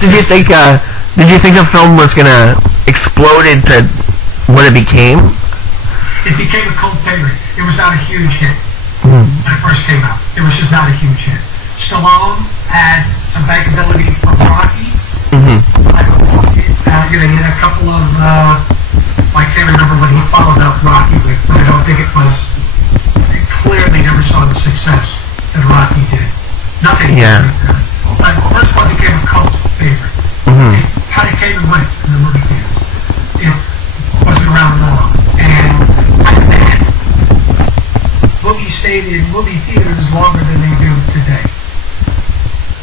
Did you think the film was gonna explode into what it became? It became a cult favorite. It was not a huge hit when it first came out. It was just not a huge hit. Stallone had some bankability from Rocky. He had a couple of, I can't remember what he followed up Rocky with, but I don't think it was, it clearly never saw the success that Rocky did. Nothing. Yeah. But the first one became a cult favorite. It kind of came and went in the movie theaters. It wasn't around long. And back then, movies stayed in movie theaters longer than they do today.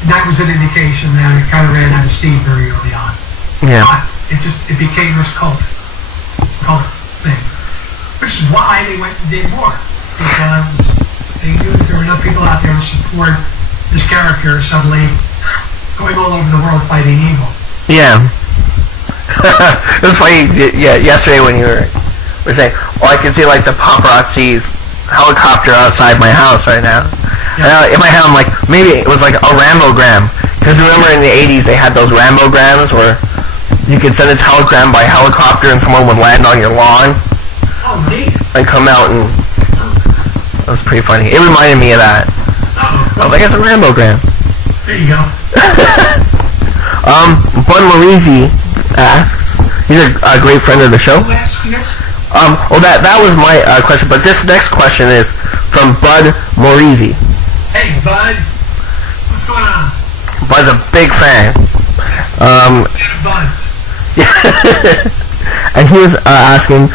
And that was an indication that it kind of ran out of steam very early on. Yeah. But it became this cult thing. Which is why they went and did more. Because they knew that there were enough people out there to support this character suddenly going all over the world fighting evil. Yeah. It was funny, yesterday when you were saying, oh, I can see like the paparazzi's helicopter outside my house right now. Yeah. And in my head I'm like, maybe it was like a Rambogram. Because remember in the 80s they had those Rambograms where you could send a telegram by helicopter and someone would land on your lawn. Oh, neat. And come out, and that was pretty funny. It reminded me of that. I was like, it's a Rambogram. There you go. budMAURIZZI asks, he's a great friend of the show. Who asks this? Well, that was my question, but this next question is from budMAURIZZI. Hey, Bud. What's going on? Bud's a big fan. Fan of Bud's. And he was asking,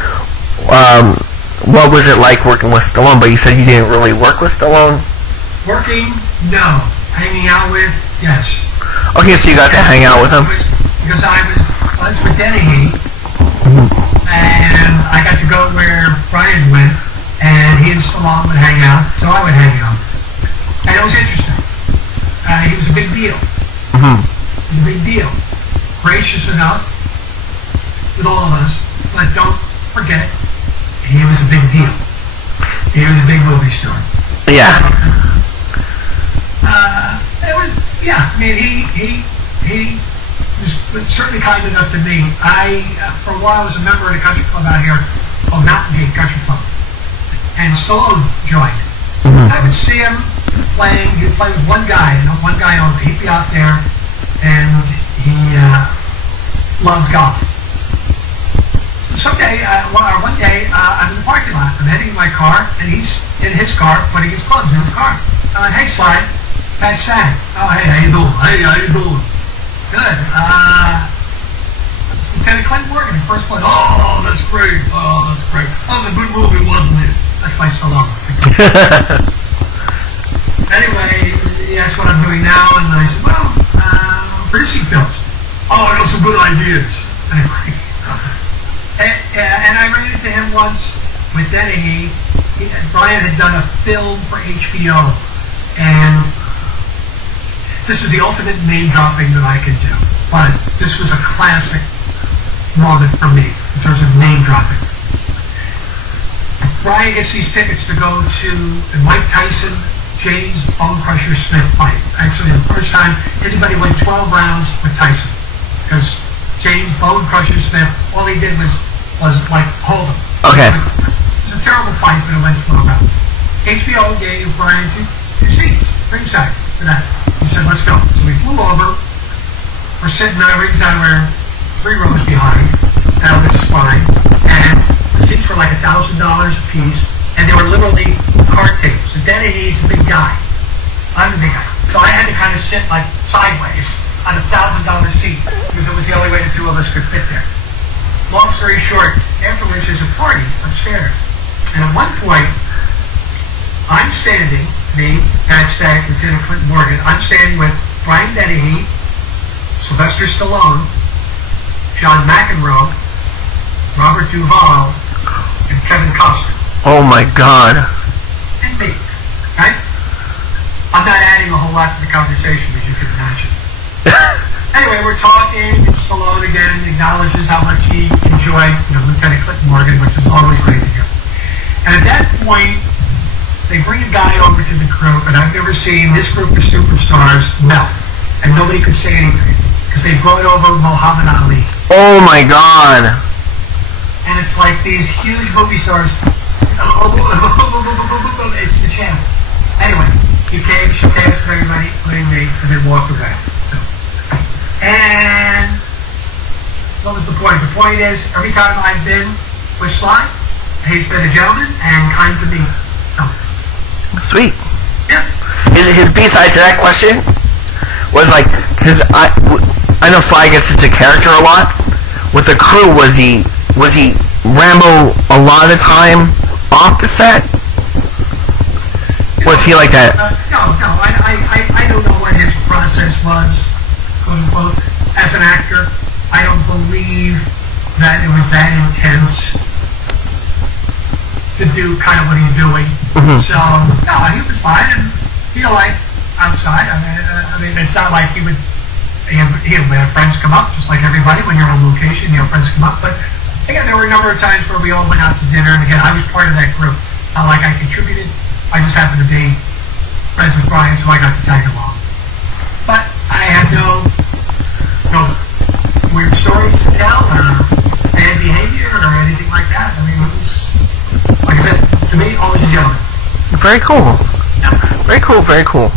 what was it like working with Stallone? But you said you didn't really work with Stallone? Working? No. Hanging out with? Yes. Okay, so you got to hang out with him? Because I was once with Dennehy, and I got to go where Brian went, and he and Stallone would hang out, so I would hang out. And it was interesting. He was a big deal. He was a big deal. Gracious enough with all of us, but don't forget, he was a big deal. He was a big movie star. Yeah. It was, yeah, I mean, he was certainly kind enough to me. For a while, I was a member of a country club out here called Mountain Gate Country Club. And Stallone joined. I would see him playing. He'd play with one guy, one guy only. He'd be out there, and he loved golf. So one day, I'm in the parking lot. I'm heading in my car, and he's in his car, putting his clubs in his car. I went, hey, Sly, that's Sam. Oh, hey, how you doing? Hey, how you doing? Good. It's Lieutenant Clint Morgan, the first one. Oh, that's great. Oh, that's great. That was a good movie, wasn't it? That's my Stallone. Anyway, he asked what I'm doing now, and I said, well, producing films. Oh, I got some good ideas. Anyway, and I ran into him once with Dennehy. Brian had done a film for HBO, and this is the ultimate name dropping that I can do. But this was a classic moment for me in terms of name dropping. Brian gets these tickets to go to the Mike Tyson, James Bone Crusher Smith fight. Actually, the first time anybody went 12 rounds with Tyson, because James Bone Crusher Smith, all he did was like hold him. Okay. It was a terrible fight, but it went 12 rounds. HBO gave Brian two seats, ringside, for that. He said, let's go. So we flew over. We're sitting there ringside, we're 3 rows behind, which is fine. And the seats were like $1,000 a piece, and they were literally card tables. So Dennehy's a big guy. I'm a big guy. So I had to kind of sit like sideways on a $1,000 seat, because it was the only way the two of us could fit there. Long story short, afterwards there's a party upstairs. And at one point, I'm standing, me, Pat Stack, Lieutenant Clint Morgan, I'm standing with Brian Dennehy, Sylvester Stallone, John McEnroe, Robert Duvall, and Kevin Costner. Oh my God. And me, right? I'm not adding a whole lot to the conversation, as you can imagine. Anyway, we're talking, and Stallone again acknowledges how much he enjoyed, Lieutenant Clint Morgan, which was always great to hear. And at that point, they bring a guy over to the group, and I've never seen this group of superstars melt, and nobody could say anything, because they brought over Muhammad Ali. Oh my God. And it's like these huge movie stars. It's the channel. Anyway, he came, shook hands with everybody, including me, and then walked away. So, and what was the point? The point is, every time I've been with Sly, he's been a gentleman and kind to me. So, sweet. Yeah. His B-side to that question was like, because I know Sly gets into character a lot. With the crew, was he Rambo a lot of the time off the set? Was he like that? No. I don't know what his process was, quote unquote, as an actor. I don't believe that it was that intense to do kind of what he's doing. Mm-hmm. So, no, he was fine, and like outside. I mean, it's not like he would have friends come up, just like everybody. When you're on location, friends come up. But again, there were a number of times where we all went out to dinner, and again, I was part of that group. Not like I contributed. I just happened to be friends with Brian, so I got to tag along. But I had no weird stories to tell, or bad behavior, or anything like that. I mean, it was, like I said, to me, always a gentleman. Very cool. Yeah. Very cool.